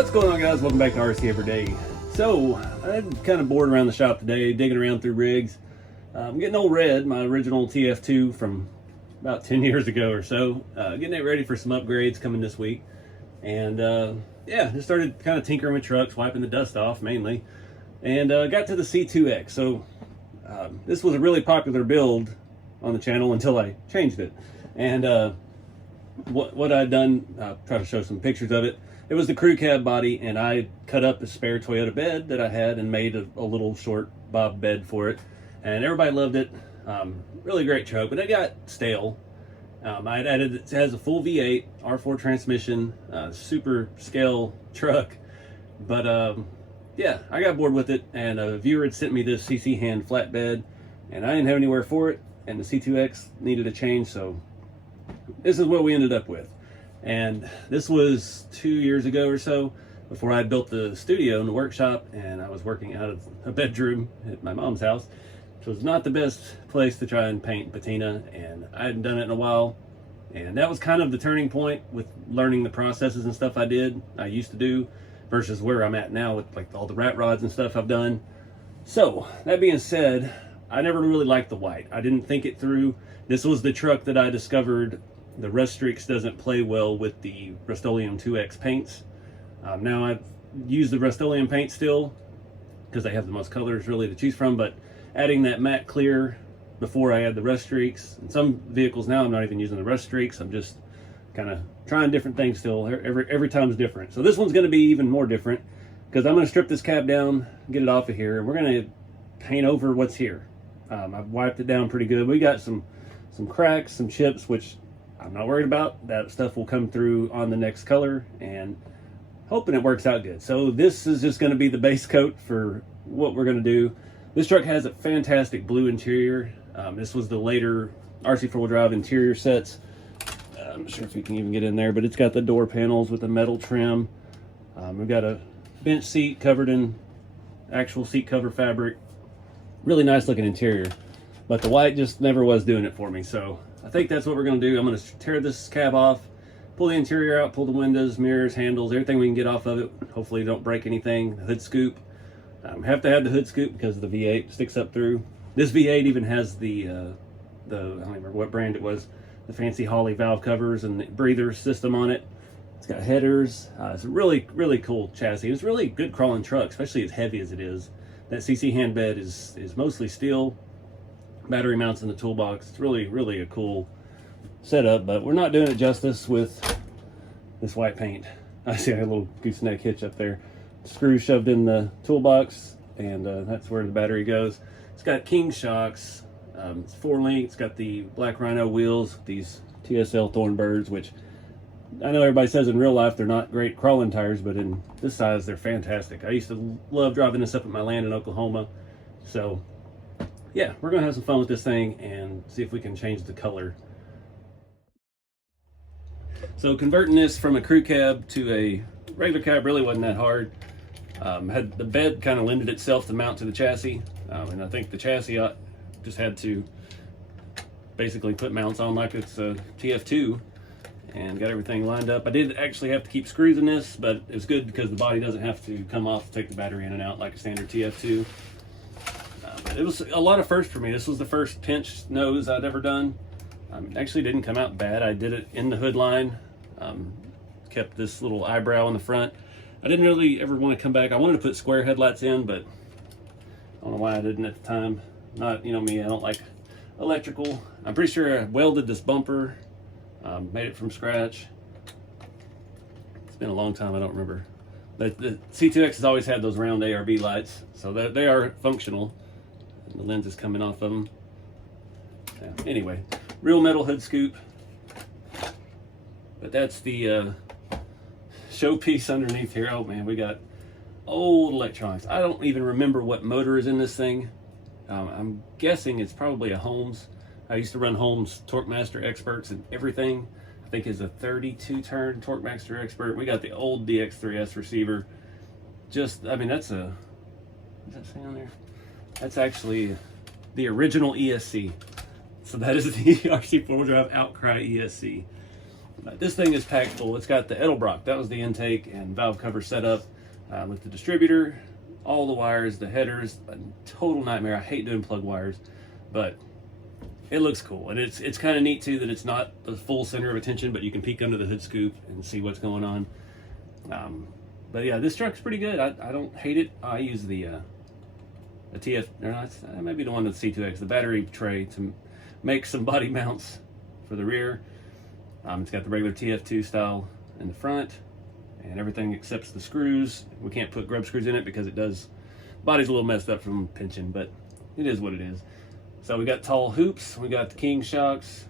What's going on, guys? Welcome back to RC4wd. So I'm kind of bored around the shop today, digging around through rigs. I'm getting old red, my original TF2 from about 10 years ago or so, getting it ready for some upgrades coming this week. And yeah, just started kind of tinkering with trucks, wiping the dust off mainly, and got to the C2x. So this was a really popular build on the channel until I changed it. And what I'd done, I'll try to show some pictures of it. It was the crew cab body, and I cut up a spare Toyota bed that I had and made a little short bob bed for it. And everybody loved it. Really great truck, but it got stale. I'd added, it has a full V8, R4 transmission, super scale truck. But yeah, I got bored with it, and a viewer had sent me this CC hand flatbed, and I didn't have anywhere for it, and the C2X needed a change, so this is what we ended up with. And this was 2 years ago or so, before I built the studio in the workshop, and I was working out of a bedroom at my mom's house, which was not the best place to try and paint patina, and I hadn't done it in a while. And that was kind of the turning point with learning the processes and stuff I used to do, versus where I'm at now with like all the rat rods and stuff I've done. So that being said, I never really liked the white. I didn't think it through. This was the truck that I discovered the rust streaks doesn't play well with the Rust-Oleum 2X paints. Now I've used the Rust-Oleum paint still because they have the most colors really to choose from, but adding that matte clear before I add the rust streaks. In some vehicles now I'm not even using the rust streaks. I'm just kind of trying different things still. Every time's different. So this one's going to be even more different because I'm going to strip this cab down, get it off of here, and we're going to paint over what's here. I've wiped it down pretty good. We got some cracks, some chips, which I'm not worried about. That stuff will come through on the next color, and hoping it works out good. So this is just going to be the base coat for what we're going to do. This truck has a fantastic blue interior. This was the later RC4 drive interior sets. I'm not sure if you can even get in there, but it's got the door panels with the metal trim. We've got a bench seat covered in actual seat cover fabric. Really nice looking interior, but the white just never was doing it for me. So I think that's what we're going to do. I'm going to tear this cab off, pull the interior out, pull the windows, mirrors, handles, everything we can get off of it. Hopefully don't break anything. The hood scoop. Have to have the hood scoop because the V8 sticks up through. This V8 even has the I don't remember what brand it was, the fancy Holley valve covers and the breather system on it. It's got headers. It's a really, really cool chassis. It's a really good crawling truck, especially as heavy as it is. That CC hand bed is mostly steel. Battery mounts in the toolbox. It's really, really a cool setup, but we're not doing it justice with this white paint. I see a little gooseneck hitch up there. Screw shoved in the toolbox, and that's where the battery goes. It's got king shocks. It's 4-link. It's got the Black Rhino wheels, these TSL Thornbirds, which I know everybody says in real life they're not great crawling tires, but in this size they're fantastic. I used to love driving this up at my land in Oklahoma. So yeah, we're gonna have some fun with this thing and see if we can change the color. So converting this from a crew cab to a regular cab really wasn't that hard. Had the bed kind of lended itself to mount to the chassis, and I think the chassis just had to basically put mounts on like it's a TF2 and got everything lined up. I did actually have to keep screws in this, but it's good because the body doesn't have to come off to take the battery in and out like a standard TF2. It was a lot of firsts for me. This was the first pinch nose I'd ever done. It actually didn't come out bad. I did it in the hood line. Kept this little eyebrow on the front. I didn't really ever want to come back. I wanted to put square headlights in, but I don't know why I didn't at the time. Not, you know me, I don't like electrical. I'm pretty sure I welded this bumper, made it from scratch. It's been a long time, I don't remember. But the C2X has always had those round ARB lights, so they are functional. The lens is coming off of them. Yeah, anyway, real metal hood scoop. But that's the showpiece underneath here. Oh man, we got old electronics. I don't even remember what motor is in this thing. I'm guessing it's probably a Holmes. I used to run Holmes Torque Master Experts and everything. I think is a 32 turn Torque Master Expert. We got the old DX3S receiver. Just, I mean, that's a, what's that say on there? That's actually the original ESC. So that is the RC4 drive Outcry ESC. This thing is packed full. It's got the Edelbrock, that was the intake and valve cover setup with the distributor, all the wires, the headers, a total nightmare. I hate doing plug wires, but it looks cool. And it's kind of neat too that it's not the full center of attention, but you can peek under the hood scoop and see what's going on. But yeah, this truck's pretty good. I don't hate it. I use the TF, or not, maybe the one with C2X, the battery tray to make some body mounts for the rear. It's got the regular TF2 style in the front and everything except the screws. We can't put grub screws in it because it does, body's a little messed up from pinching, but it is what it is. So we got tall hoops, we got the King shocks,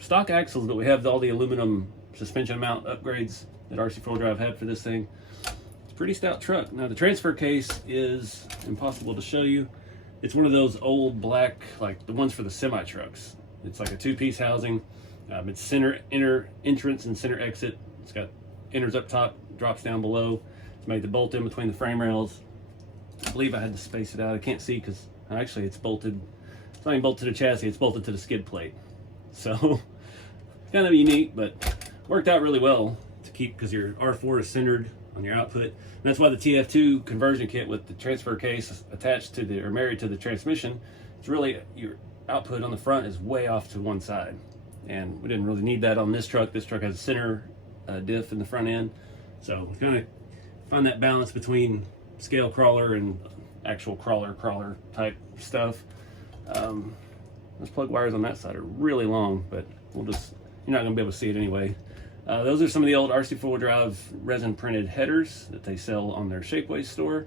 stock axles, but we have all the aluminum suspension mount upgrades that RC4 Drive had for this thing. It's a pretty stout truck. Now the transfer case is impossible to show you. It's one of those old black, like the ones for the semi trucks. It's like a two-piece housing. It's center inner entrance and center exit. It's got inners up top, drops down below. It's made to bolt in between the frame rails. I believe I had to space it out. I can't see because actually it's bolted. It's not even bolted to the chassis. It's bolted to the skid plate. So kind of unique, but worked out really well to keep, because your R4 is centered on your output. And that's why the TF2 conversion kit with the transfer case attached to the, or married to the transmission, it's really, your output on the front is way off to one side. And we didn't really need that on this truck. This truck has a center diff in the front end. So we kind of find that balance between scale crawler and actual crawler type stuff. Those plug wires on that side are really long, but you're not gonna be able to see it anyway. Those are some of the old RC4 Drive resin printed headers that they sell on their Shapeways store.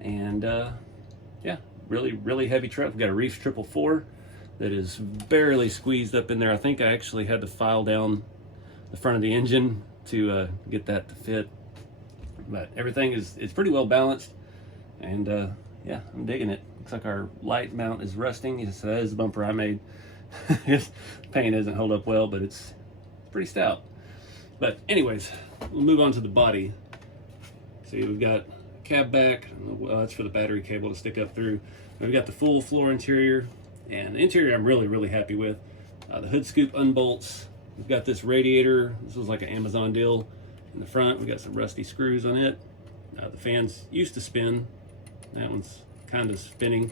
And yeah, really heavy truck. We've got a Reef 444 that is barely squeezed up in there. I think I actually had to file down the front of the engine to get that to fit. But everything is pretty well balanced. And yeah, I'm digging it. Looks like our light mount is rusting. Yes, that is the bumper I made. This paint doesn't hold up well, but it's pretty stout. But anyways, we'll move on to the body. See, we've got cab back. Well, that's for the battery cable to stick up through. We've got the full floor interior, and the interior I'm really happy with. The hood scoop unbolts. We've got this radiator. This was like an Amazon deal. In the front, we got some rusty screws on it. The fans used to spin. That one's kind of spinning.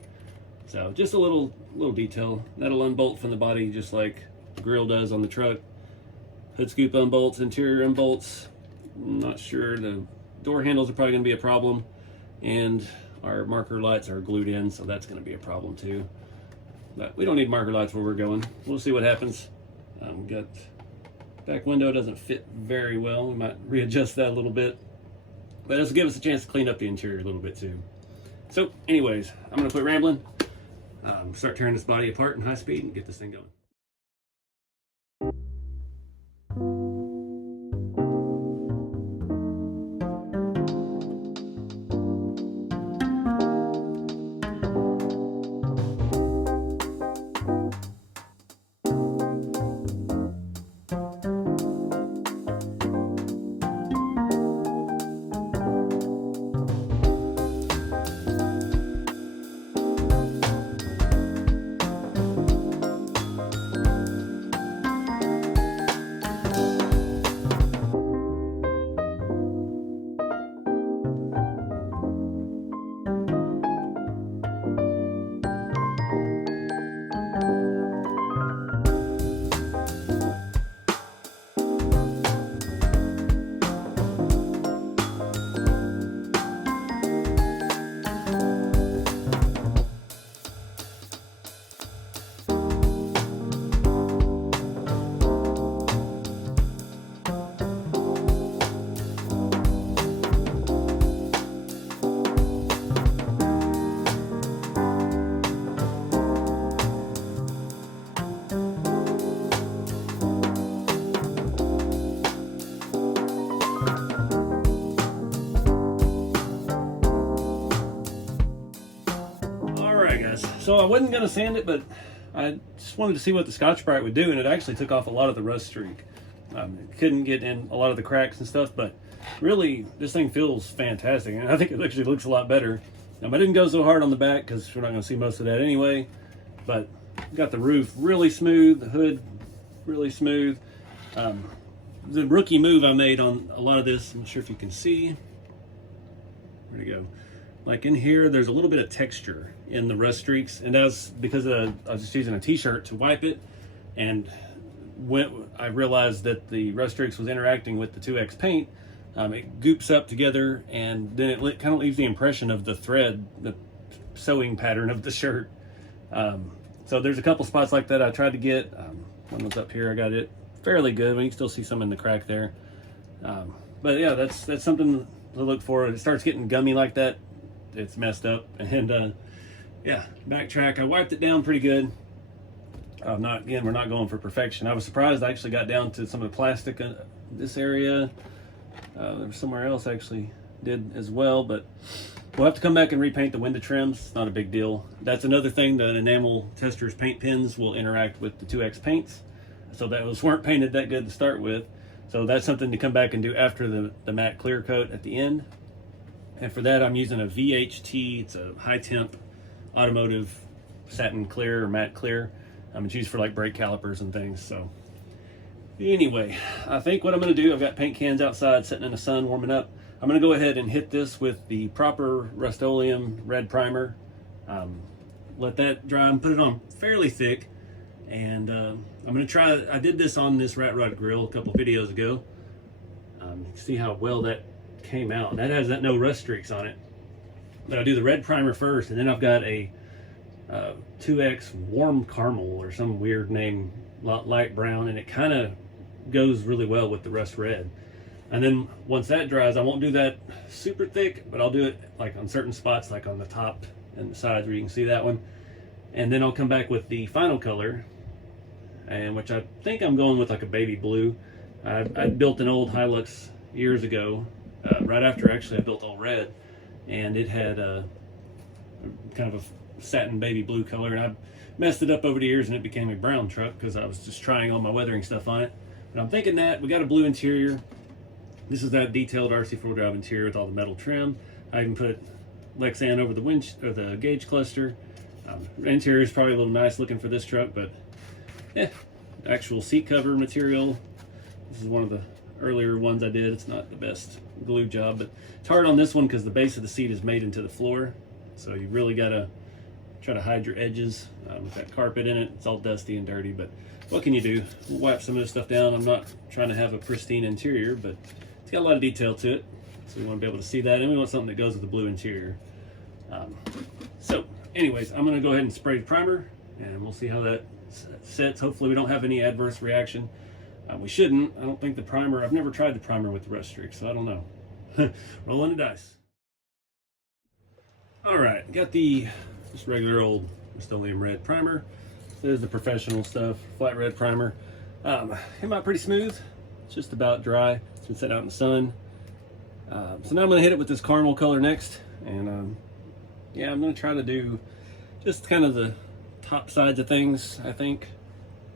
So just a little detail. That'll unbolt from the body just like the grill does on the truck. Hood scoop unbolts, interior unbolts. I'm not sure. The door handles are probably going to be a problem. And our marker lights are glued in, so that's going to be a problem too. But we don't need marker lights where we're going. We'll see what happens. We've got back window doesn't fit very well. We might readjust that a little bit. But this will give us a chance to clean up the interior a little bit too. So anyways, I'm going to quit rambling. Start tearing this body apart in high speed and get this thing going. So I wasn't going to sand it, but I just wanted to see what the Scotch-Brite would do, and it actually took off a lot of the rust streak. It couldn't get in a lot of the cracks and stuff, but really this thing feels fantastic, and I think it actually looks a lot better. I didn't go so hard on the back because we're not going to see most of that anyway, but got the roof really smooth, the hood really smooth. the rookie move I made on a lot of this. I'm not sure if you can see. Where'd it go? Like in here, there's a little bit of texture in the rust streaks, and that's because I was just using a t-shirt to wipe it, and when I realized that the rust streaks was interacting with the 2X paint, it goops up together, and then it kind of leaves the impression of the thread, the sewing pattern of the shirt. So there's a couple spots like that I tried to get. One was up here, I got it fairly good, but you can still see some in the crack there. But yeah, that's something to look for. It starts getting gummy like that, it's messed up. And yeah, backtrack, I wiped it down pretty good. We're not going for perfection. I was surprised I actually got down to some of the plastic in this area. There was somewhere else I actually did as well, but we'll have to come back and repaint the window trims. It's not a big deal. That's another thing, the enamel tester's paint pins will interact with the 2X paints. So those weren't painted that good to start with. So that's something to come back and do after the matte clear coat at the end. And for that, I'm using a VHT. It's a high temp automotive satin clear or matte clear. It's used for like brake calipers and things. So anyway, I think what I'm going to do, I've got paint cans outside sitting in the sun warming up. I'm going to go ahead and hit this with the proper Rust-Oleum red primer. Let that dry and put it on fairly thick. And I'm going to try, I did this on this rat rod grill a couple videos ago. See how well that came out. That has no rust streaks on it. But I do the red primer first, and then I've got a 2X warm caramel or some weird name, light brown, and it kind of goes really well with the rust red. And then once that dries, I won't do that super thick, but I'll do it like on certain spots, like on the top and the sides where you can see that one. And then I'll come back with the final color, and which I think I'm going with like a baby blue. I built an old Hilux years ago, right after actually I built all red, and it had kind of a satin baby blue color, and I messed it up over the years and it became a brown truck because I was just trying all my weathering stuff on it. But I'm thinking that we got a blue interior. This is that detailed RC4wd interior with all the metal trim. I even put Lexan over the gauge cluster. Interior is probably a little nice looking for this truck, but yeah, actual seat cover material. This is one of the earlier ones I did. It's not the best glue job, but it's hard on this one because the base of the seat is made into the floor, so you really gotta try to hide your edges with that carpet in it. It's all dusty and dirty, but what can you do? We'll wipe some of this stuff down. I'm not trying to have a pristine interior, but it's got a lot of detail to it, so we want to be able to see that, and we want something that goes with the blue interior. So anyways, I'm going to go ahead and spray the primer, and we'll see how that sets. Hopefully we don't have any adverse reaction. We shouldn't. I don't think the primer, I've never tried the primer with the rust streaks, so I don't know. Rolling the dice. All right, got the just regular old Rust-Oleum red primer. This is the professional stuff, flat red primer. Came out pretty smooth. It's just about dry. It's been set out in the sun. So now I'm going to hit it with this caramel color next, and yeah, I'm going to try to do just kind of the top sides of things, I think.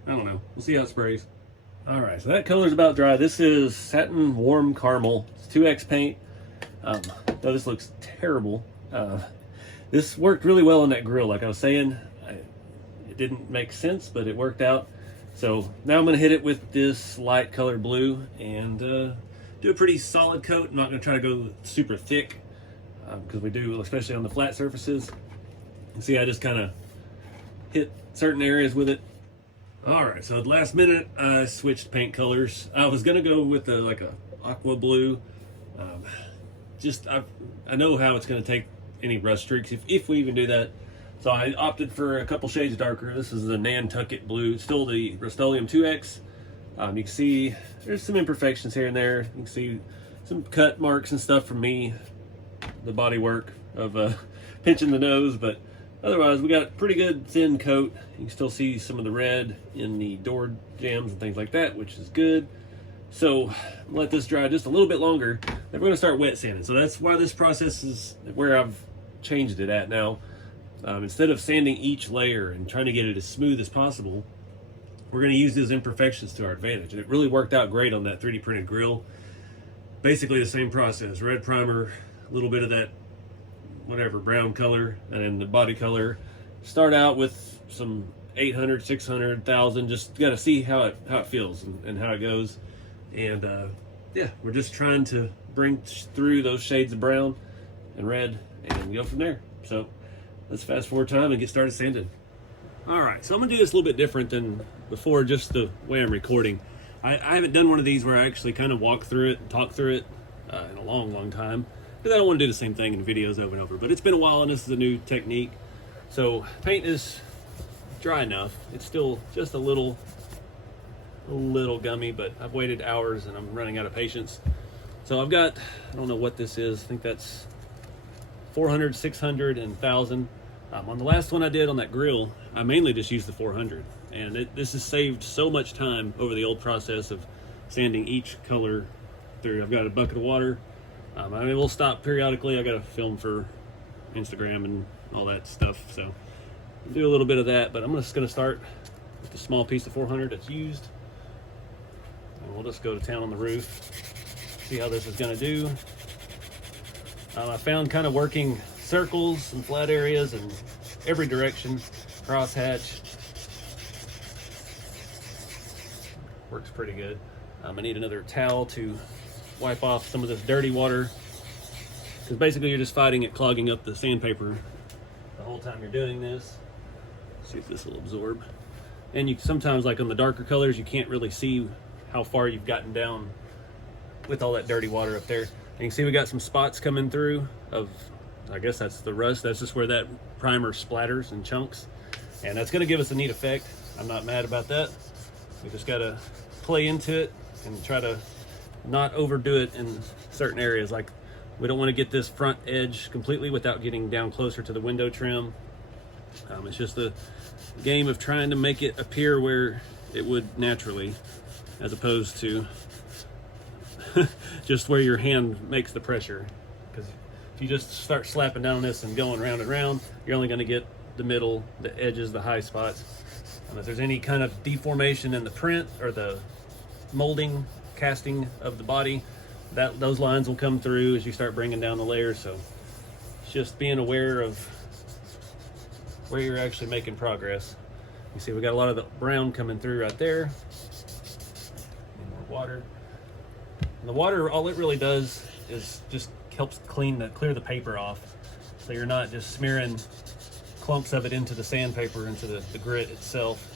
I don't know. We'll see how it sprays. All right, so that color's about dry. This is satin warm caramel. It's 2X paint. Though this looks terrible. This worked really well on that grill. Like I was saying, it didn't make sense, but it worked out. So now I'm going to hit it with this light colored blue and do a pretty solid coat. I'm not going to try to go super thick because we do, especially on the flat surfaces. You see, I just kind of hit certain areas with it. All right, so at the last minute, I switched paint colors. I was going to go with like a aqua blue. I know how it's going to take any rust streaks if we even do that. So I opted for a couple shades darker. This is the Nantucket blue, still the Rust-Oleum 2X. You can see there's some imperfections here and there. You can see some cut marks and stuff from me, the body work of pinching the nose, but otherwise we got a pretty good thin coat. You can still see some of the red in the door jambs and things like that, which is good. So let this dry just a little bit longer. Then we're going to start wet sanding. So that's why this process is where I've changed it at now. Instead of sanding each layer and trying to get it as smooth as possible, we're going to use those imperfections to our advantage. And it really worked out great on that 3D printed grill. Basically the same process, red primer, a little bit of that whatever brown color, and then the body color. Start out with some 800, 600, 1000, just got to see how it feels and how it goes. And yeah, we're just trying to bring through those shades of brown and red and go from there. So let's fast forward time and get started sanding. All right, so I'm gonna do this a little bit different than before, just the way I'm recording. I haven't done one of these where I actually kind of walk through it and talk through it in a long time, because I don't want to do the same thing in videos over and over. But it's been a while, and this is a new technique. So paint is dry enough. It's still just a little gummy, but I've waited hours and I'm running out of patience. So I've got, I don't know what this is. I think that's 400, 600, and 1000. On the last one I did on that grill, I mainly just used the 400, and this has saved so much time over the old process of sanding each color through. I've got a bucket of water. I mean, we'll stop periodically. I got to film for Instagram and all that stuff, so I'll do a little bit of that. But I'm just going to start with a small piece of 400 that's used, and we'll just go to town on the roof, see how this is going to do. I found kind of working circles and flat areas in every direction, crosshatch, works pretty good. I need another towel to wipe off some of this dirty water, because basically you're just fighting it clogging up the sandpaper the whole time you're doing this. Let's see if this will absorb. And you sometimes, like on the darker colors, you can't really see how far you've gotten down with all that dirty water up there. And you can see we got some spots coming through of, I guess that's the rust. That's just where that primer splatters in chunks, and that's going to give us a neat effect. I'm not mad about that. We just got to play into it and try to not overdo it in certain areas. Like, we don't want to get this front edge completely without getting down closer to the window trim. It's just a game of trying to make it appear where it would naturally, as opposed to just where your hand makes the pressure. Because if you just start slapping down this and going round and round, you're only going to get the middle, the edges, the high spots. And if there's any kind of deformation in the print or the molding, casting of the body, those lines will come through as you start bringing down the layers. So it's just being aware of where you're actually making progress. You see we got a lot of the brown coming through right there. And more water. And the water, all it really does is just helps clear the paper off, so you're not just smearing clumps of it into the sandpaper, into the grit itself.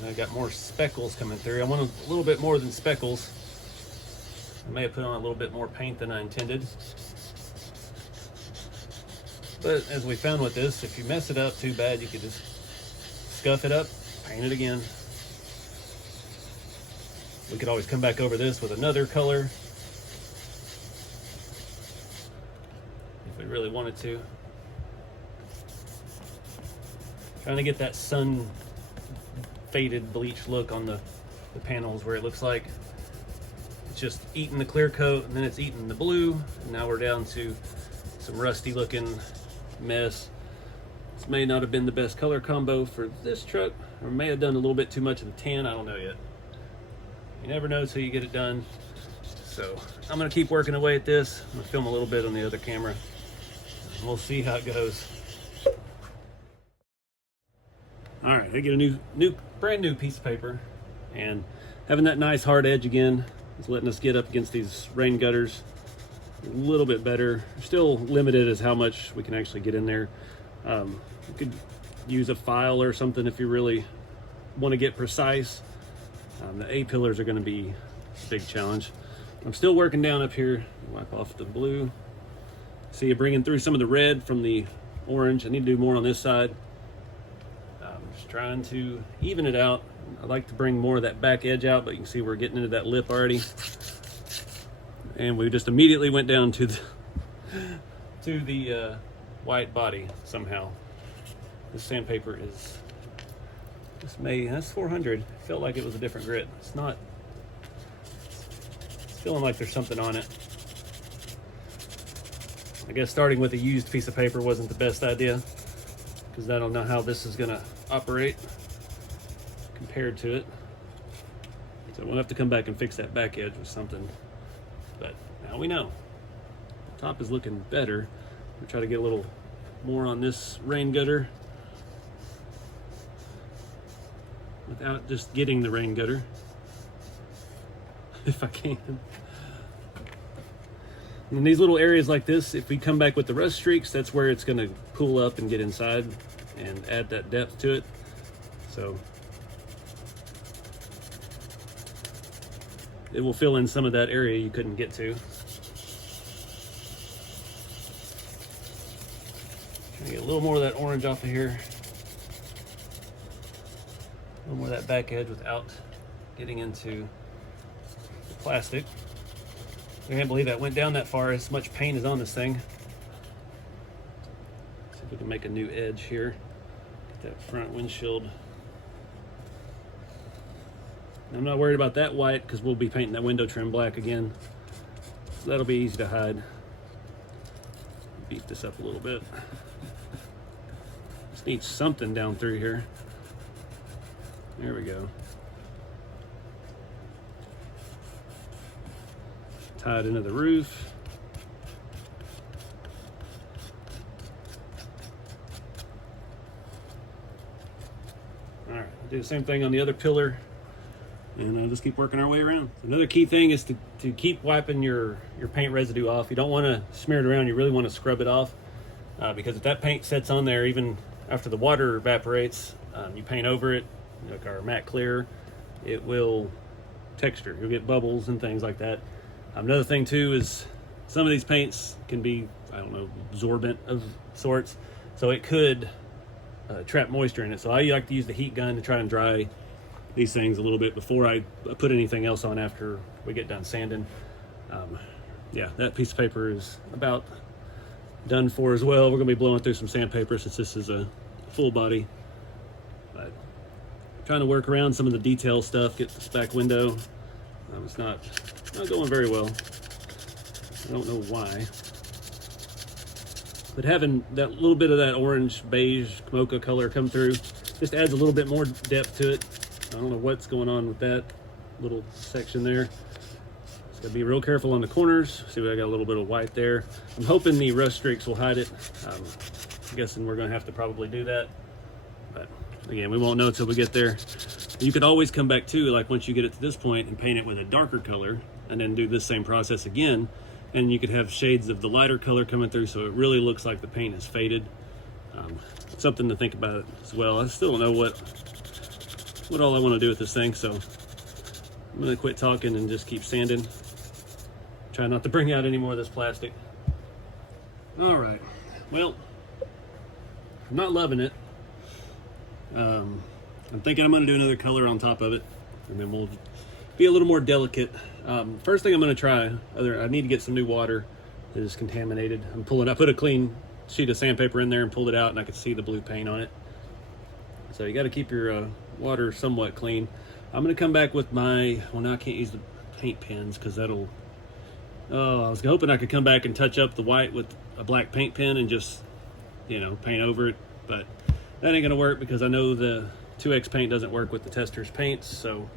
And I got more speckles coming through. I want a little bit more than speckles. I may have put on a little bit more paint than I intended. But as we found with this, if you mess it up too bad, you could just scuff it up, paint it again. We could always come back over this with another color if we really wanted to. Trying to get that sun faded bleach look on the panels, where it looks like it's just eating the clear coat and then it's eating the blue, and now we're down to some rusty looking mess. This may not have been the best color combo for this truck, or may have done a little bit too much of the tan. I don't know yet. You never know till you get it done. So I'm gonna keep working away at this. I'm gonna film a little bit on the other camera, and we'll see how it goes. All right, I get a brand new piece of paper, and having that nice hard edge again is letting us get up against these rain gutters a little bit better. We're still limited as how much we can actually get in there. You could use a file or something if you really want to get precise. The A-pillars are going to be a big challenge. I'm still working down up here. Wipe off the blue. See you bringing through some of the red from the orange. I need to do more on this side. Just trying to even it out. I like to bring more of that back edge out, but you can see we're getting into that lip already. And we just immediately went down to the white body somehow. This sandpaper is, that's 400. Felt like it was a different grit. It's not. It's feeling like there's something on it. I guess starting with a used piece of paper wasn't the best idea, because I don't know how this is gonna operate compared to it. So we'll have to come back and fix that back edge with something. But now we know. The top is looking better. We'll try to get a little more on this rain gutter without just getting the rain gutter. if I can. In these little areas like this, if we come back with the rust streaks, that's where it's going to pull up and get inside and add that depth to it. So it will fill in some of that area you couldn't get to. Trying to get a little more of that orange off of here. A little more of that back edge without getting into the plastic. I can't believe that went down that far. As much paint is on this thing. See if we can make a new edge here. Get that front windshield. I'm not worried about that white because we'll be painting that window trim black again. So that'll be easy to hide. Beef this up a little bit. Just need something down through here. There we go. Tie it into the roof. All right, do the same thing on the other pillar, and just keep working our way around. Another key thing is to keep wiping your paint residue off. You don't want to smear it around. You really want to scrub it off, because if that paint sets on there, even after the water evaporates, you paint over it, like our matte clear, it will texture. You'll get bubbles and things like that. Another thing too is some of these paints can be, I don't know, absorbent of sorts, so it could trap moisture in it. So I like to use the heat gun to try and dry these things a little bit before I put anything else on after we get done sanding. Yeah, that piece of paper is about done for as well. We're gonna be blowing through some sandpaper since this is a full body. But trying to work around some of the detail stuff, get this back window. It's not going very well. I don't know why. But having that little bit of that orange beige mocha color come through just adds a little bit more depth to it. I don't know what's going on with that little section there. Just gotta be real careful on the corners. See, I got a little bit of white there. I'm hoping the rust streaks will hide it. I'm guessing we're gonna have to probably do that. But again, we won't know until we get there. You could always come back too, like once you get it to this point, and paint it with a darker color and then do this same process again, and you could have shades of the lighter color coming through so it really looks like the paint is faded. Something to think about as well. I still don't know what all I want to do with this thing, so I'm gonna quit talking and just keep sanding. Try not to bring out any more of this plastic. All right, well, I'm not loving it. I'm thinking I'm going to do another color on top of it, and then we'll be a little more delicate. First thing I'm going to try, I need to get some new water that is contaminated. I put a clean sheet of sandpaper in there and pulled it out, and I could see the blue paint on it. So you got to keep your water somewhat clean. I'm going to come back with my, well, now I can't use the paint pens because that'll, I was hoping I could come back and touch up the white with a black paint pen and just, paint over it, but that ain't gonna work because I know the 2X paint doesn't work with the Testors paints, so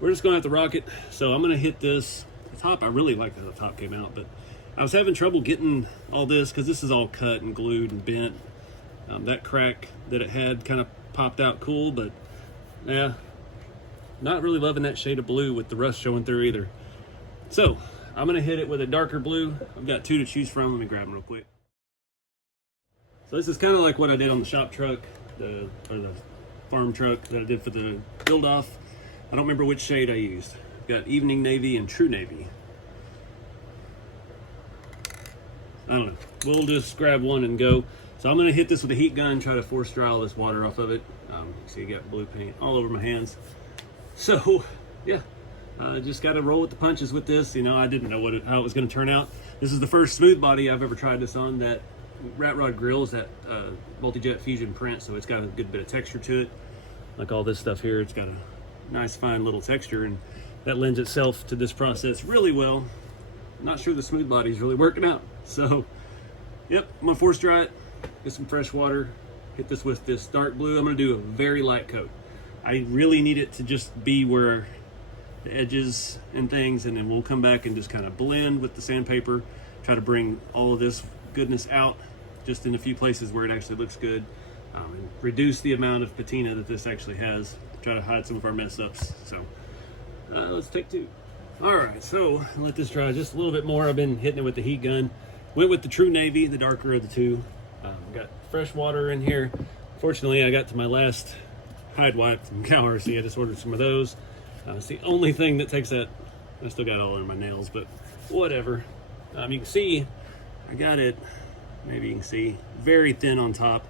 we're just gonna have to rock it. So I'm gonna hit this. The top, I really like how the top came out, but I was having trouble getting all this because this is all cut and glued and bent. That crack that it had kind of popped out cool, but yeah, not really loving that shade of blue with the rust showing through either. So I'm gonna hit it with a darker blue. I've got two to choose from. Let me grab them real quick. So this is kind of like what I did on the shop truck, or the farm truck that I did for the build off. I don't remember which shade I used. I've got evening navy and true navy. I don't know. We'll just grab one and go. So I'm gonna hit this with a heat gun, try to force dry all this water off of it. See, you got blue paint all over my hands. So yeah, I just got to roll with the punches with this. I didn't know how it was going to turn out. This is the first smooth body I've ever tried this on. That ratrod grill is that multi-jet fusion print, so it's got a good bit of texture to it. Like all this stuff here, it's got a nice fine little texture, and that lends itself to this process really well. I'm not sure the smooth body is really working out. So yep, I'm gonna force dry it, get some fresh water, hit this with this dark blue. I'm gonna do a very light coat. I really need it to just be where the edges and things, and then we'll come back and just kind of blend with the sandpaper, try to bring all of this goodness out just in a few places where it actually looks good, and reduce the amount of patina that this actually has, try to hide some of our mess ups. So let's take two. All right, so let this dry just a little bit more. I've been hitting it with the heat gun. Went with the True Navy, the darker of the two. Got fresh water in here. Fortunately, I got to my last hide wipe from Cow RC. I just ordered some of those. It's the only thing that takes that. I still got all over my nails, but whatever. You can see I got it, maybe you can see, very thin on top.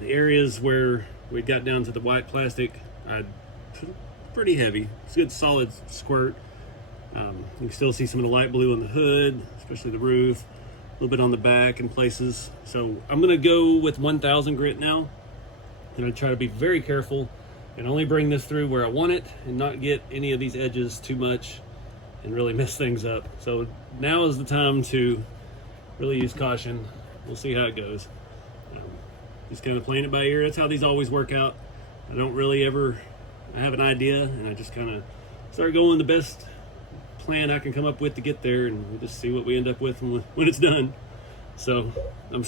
The areas where we got down to the white plastic, pretty heavy. It's a good solid squirt. You can still see some of the light blue on the hood, especially the roof, a little bit on the back in places. So I'm gonna go with 1000 grit now. And I try to be very careful and only bring this through where I want it and not get any of these edges too much and really mess things up. So now is the time to really use caution. We'll see how it goes. Just kind of playing it by ear. That's how these always work out. I don't really ever, I have an idea and I just kind of start going the best plan I can come up with to get there, and we'll just see what we end up with when it's done. So I'm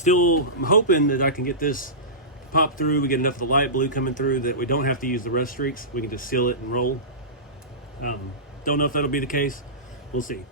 hoping that I can get this pop through. We get enough of the light blue coming through that we don't have to use the rust streaks. We can just seal it and roll. Don't know if that'll be the case. We'll see.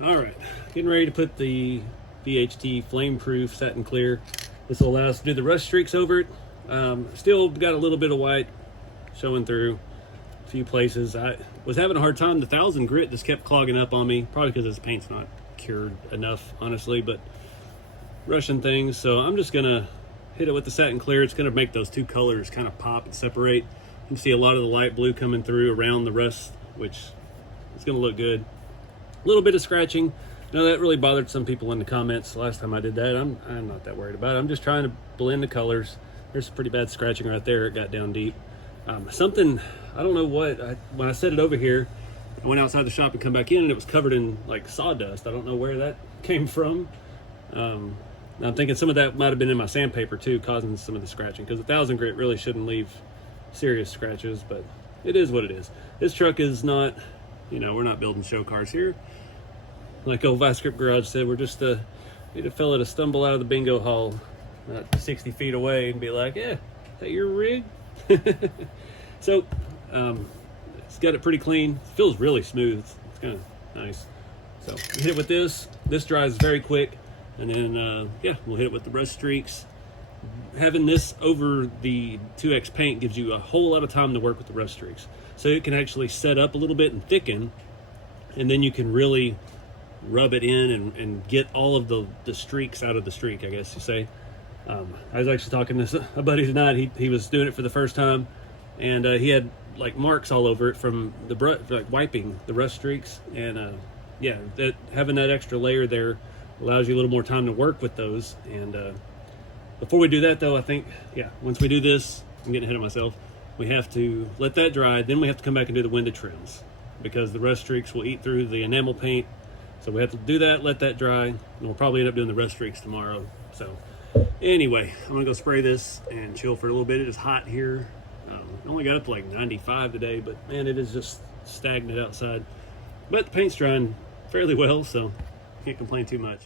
All right, getting ready to put the VHT flame-proof satin clear. This will allow us to do the rust streaks over it. Still got a little bit of white showing through a few places. I was having a hard time. The 1000 grit just kept clogging up on me, probably because this paint's not cured enough, honestly, but rushing things. So I'm just gonna hit it with the satin clear. It's gonna make those two colors kind of pop and separate. You can see a lot of the light blue coming through around the rust, which is gonna look good. A little bit of scratching. No, that really bothered some people in the comments last time I did that. I'm not that worried about it. I'm just trying to blend the colors. There's some pretty bad scratching right there. It got down deep. Something, I don't know what, when I set it over here, I went outside the shop and come back in and it was covered in like sawdust. I don't know where that came from. I'm thinking some of that might have been in my sandpaper too, causing some of the scratching, because the 1000 grit really shouldn't leave serious scratches, but it is what it is. This truck is not, you know, we're not building show cars here. Like old Vice Grip Garage said, we're just need a fella to stumble out of the bingo hall 60 feet away and be like, yeah, is that your rig? So it's got it pretty clean. It feels really smooth. It's kind of nice. So hit it with this. This dries very quick. And then, yeah, we'll hit it with the rust streaks. Having this over the 2X paint gives you a whole lot of time to work with the rust streaks. So it can actually set up a little bit and thicken, and then you can really rub it in and get all of the streaks out of the streak, I guess you say. I was actually talking to a buddy tonight. He was doing it for the first time, and he had like marks all over it from the like wiping the rust streaks. And yeah, having that extra layer there allows you a little more time to work with those. And before we do that though, I think, yeah, once we do this, I'm getting ahead of myself, we have to let that dry. Then we have to come back and do the window trims, because the rust streaks will eat through the enamel paint. So we have to do that, let that dry, and we'll probably end up doing the rust streaks tomorrow. So anyway, I'm gonna go spray this and chill for a little bit. It is hot here. I only got up to like 95 today, but man, it is just stagnant outside. But the paint's drying fairly well, so can't complain too much.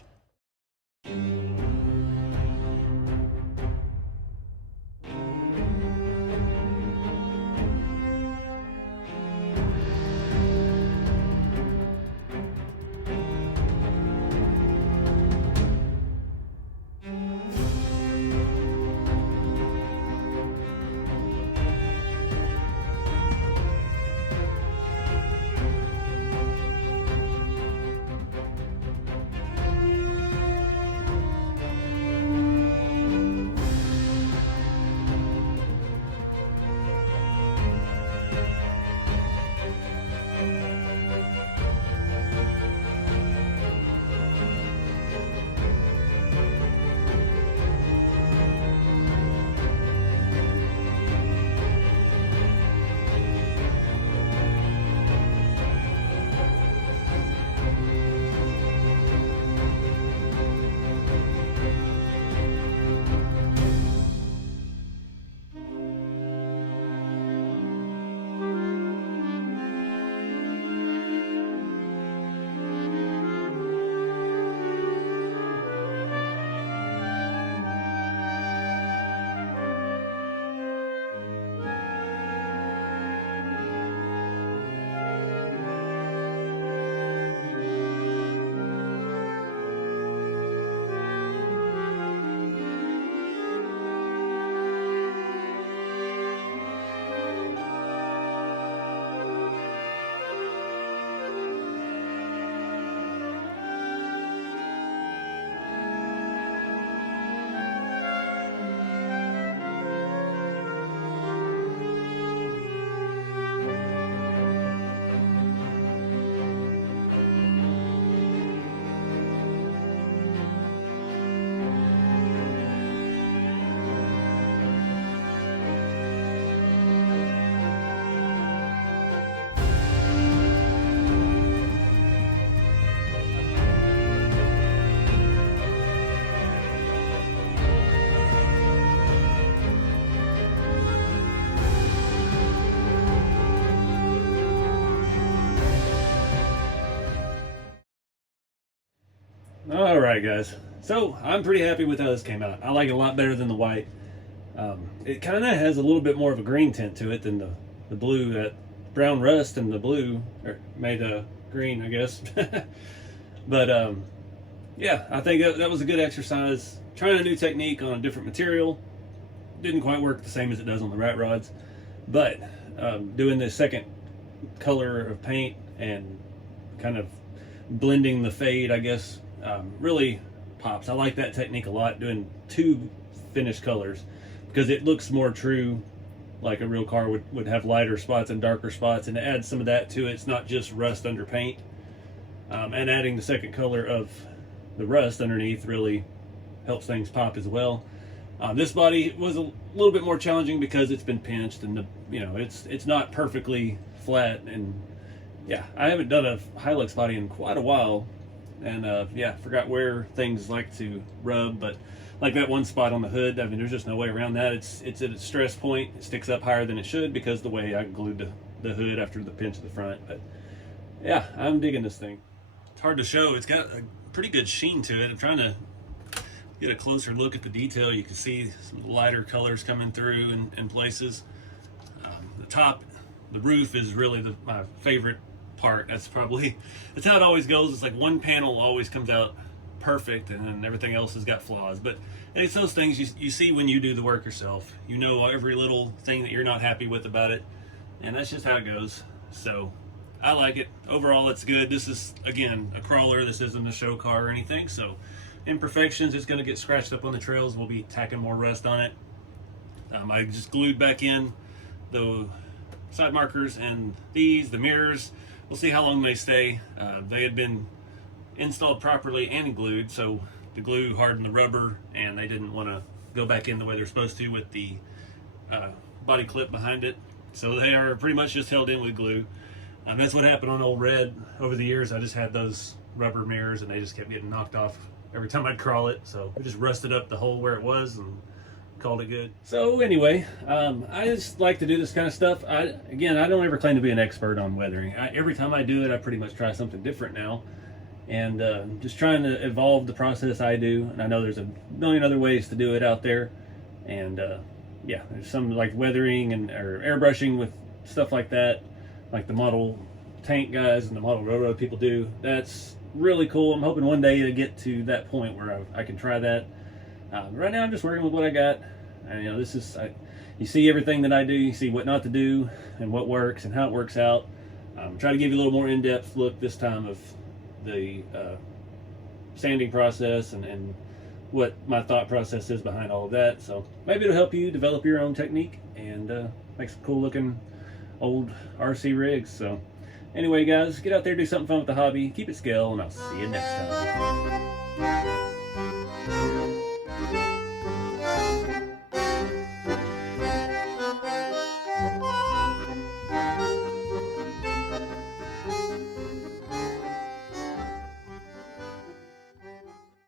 All right, guys. So I'm pretty happy with how this came out. I like it a lot better than the white. It kind of has a little bit more of a green tint to it than the blue. That brown rust and the blue made a green, I guess. But yeah, I think that was a good exercise. Trying a new technique on a different material. Didn't quite work the same as it does on the rat rods. But doing the second color of paint and kind of blending the fade, I guess, really pops. I like that technique a lot, doing two finished colors, because it looks more true, like a real car would have lighter spots and darker spots, and to add some of that to it, it's not just rust under paint. And adding the second color of the rust underneath really helps things pop as well. This body was a little bit more challenging because it's been pinched, and it's not perfectly flat. And yeah, I haven't done a Hilux body in quite a while, and yeah, forgot where things like to rub, but like that one spot on the hood, I mean, there's just no way around that. It's at a stress point. It sticks up higher than it should because the way I glued the hood after the pinch of the front. But yeah, I'm digging this thing. It's hard to show. It's got a pretty good sheen to it. I'm trying to get a closer look at the detail. You can see some lighter colors coming through in places. The top, the roof is really my favorite part. That's how it always goes. It's like one panel always comes out perfect, and then everything else has got flaws. But it's those things you see when you do the work yourself. You know every little thing that you're not happy with about it, and that's just how it goes. So I like it. Overall, it's good. This is, again, a crawler. This isn't a show car or anything, so imperfections, it's going to get scratched up on the trails. We'll be tacking more rust on it. I just glued back in the side markers and the mirrors. We'll see how long they stay. They had been installed properly and glued, so the glue hardened the rubber, and they didn't want to go back in the way they're supposed to with the body clip behind it. So they are pretty much just held in with glue. That's what happened on old Red. Over the years, I just had those rubber mirrors, and they just kept getting knocked off every time I'd crawl it. So I just rusted up the hole where it was and called it good. So anyway, I just like to do this kind of stuff. I don't ever claim to be an expert on weathering. Every time I do it, I pretty much try something different now. And just trying to evolve the process I do. And I know there's a million other ways to do it out there. And yeah, there's some like weathering or airbrushing with stuff like that, like the model tank guys and the model railroad people do. That's really cool. I'm hoping one day to get to that point where I can try that. Right now I'm just working with what I got. And, this is, you see everything that I do, you see what not to do and what works and how it works out. Try to give you a little more in-depth look this time of the sanding process and what my thought process is behind all of that. So maybe it'll help you develop your own technique and make some cool looking old RC rigs. So anyway, guys, get out there, do something fun with the hobby, keep it scale, and I'll see you next time.